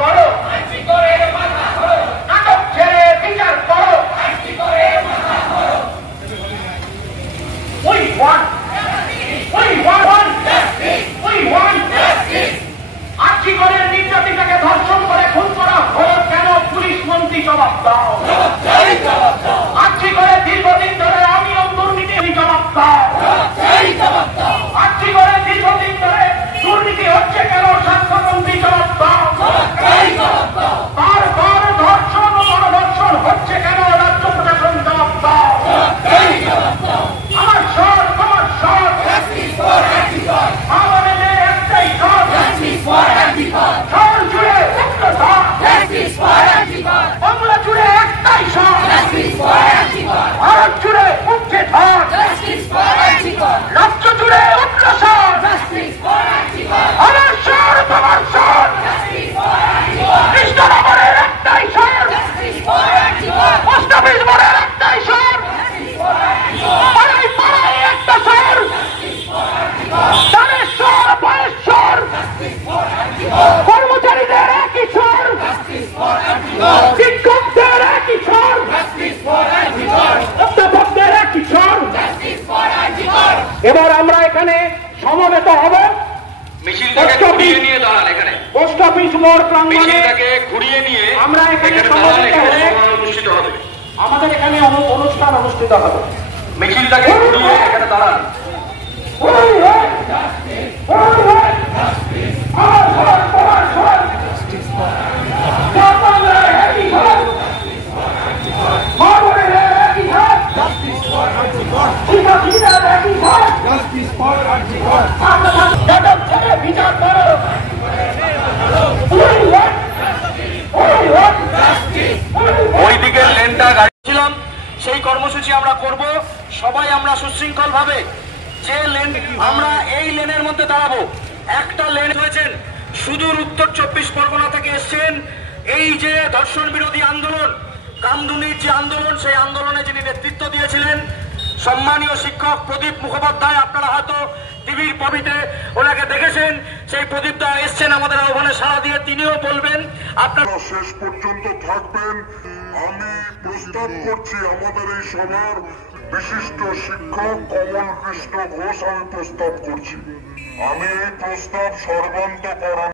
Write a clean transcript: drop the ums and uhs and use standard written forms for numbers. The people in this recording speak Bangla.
করো, নাটক ছেড়ে বিচার করো। We want justice. আর্থিকরের নির্যাতিতাকে ধর্ষণ করে খুন করা হলো কেন? পুলিশ মন্ত্রী জবাব দাও। আর্থিকরের দীর্ঘদিন ধরে অনিয়ম দুর্নীতি জবাব দাও। আর্থিকরের দীর্ঘদিন ধরে দুর্নীতি হচ্ছে কেন? স্বাস্থ্যমন্ত্রী জবাব দাও। বারবার ধর্ষণ ও গণধর্ষণ হচ্ছে কেন? রাজ্য প্রশাসন জবাব দাও। আমার স্বর, তোমার স্বর, আমাদের একটাই স্বর, স্বর জুড়ে উচ্চস্বর, বাংলা জুড়ে একটাই স্বর, ভারত জুড়ে উঠছে ঝড়, রাজ্য জুড়ে উচ্চস্বর, আমার স্বর, তোমার স্বর, কৃষ্ণনগরের একটাই স্বর, পোস্ট অফিস মোড়ের একটাই স্বর, পাড়ায় পাড়ায় একটা স্বর, তারেশ্বর বয়েশ্বর, কর্মচারীদের একই স্বর, শিক্ষকদের একই স্বর, অধ্যাপকদের একই স্বর। এবার আমরা এখানে সমবেত হব। পোস্ট অফিস মোড় প্রাঙ্গণে ঘুরিয়ে নিয়ে আমরা এখানে সমবেত হয়ে আমাদের এখানে অনুষ্ঠান অনুষ্ঠিত হবে। মিছিলটাকে ঘুরিয়ে এখানে দাঁড়ান। ওইদিকে লেনটা গাড়িছিলাম, সেই কর্মসূচি আমরা করব। সবাই আমরা সুশৃঙ্খল ভাবে যে লেন, আমরা এই লেনের মধ্যে দাঁড়াবো। একটা লেন হয়েছেন, সুদূর উত্তর 24 পরগনা থেকে এসছেন। এই যে ধর্ষণ বিরোধী আন্দোলন, কামদুনির যে আন্দোলন, সেই আন্দোলনে যিনি নেতৃত্ব দিয়েছিলেন সম্মানীয় শিক্ষক প্রদীপ মুখোপাধ্যায়, আপনারা হয়তো টিভির পবিতে ওনাকে দেখেছেন। সেই প্রদীপ দা এসছেন আমাদের আহ্বানে সাড়া দিয়ে, তিনিও বলবেন। আপনারা শেষ পর্যন্ত থাকবেন। আমি প্রস্তাব করছি আমাদের এই সভার বিশিষ্ট শিক্ষক কমল কৃষ্ণ ঘোষ, আমি প্রস্তাব করছি। আমি এই প্রস্তাব সর্বান্তকরণ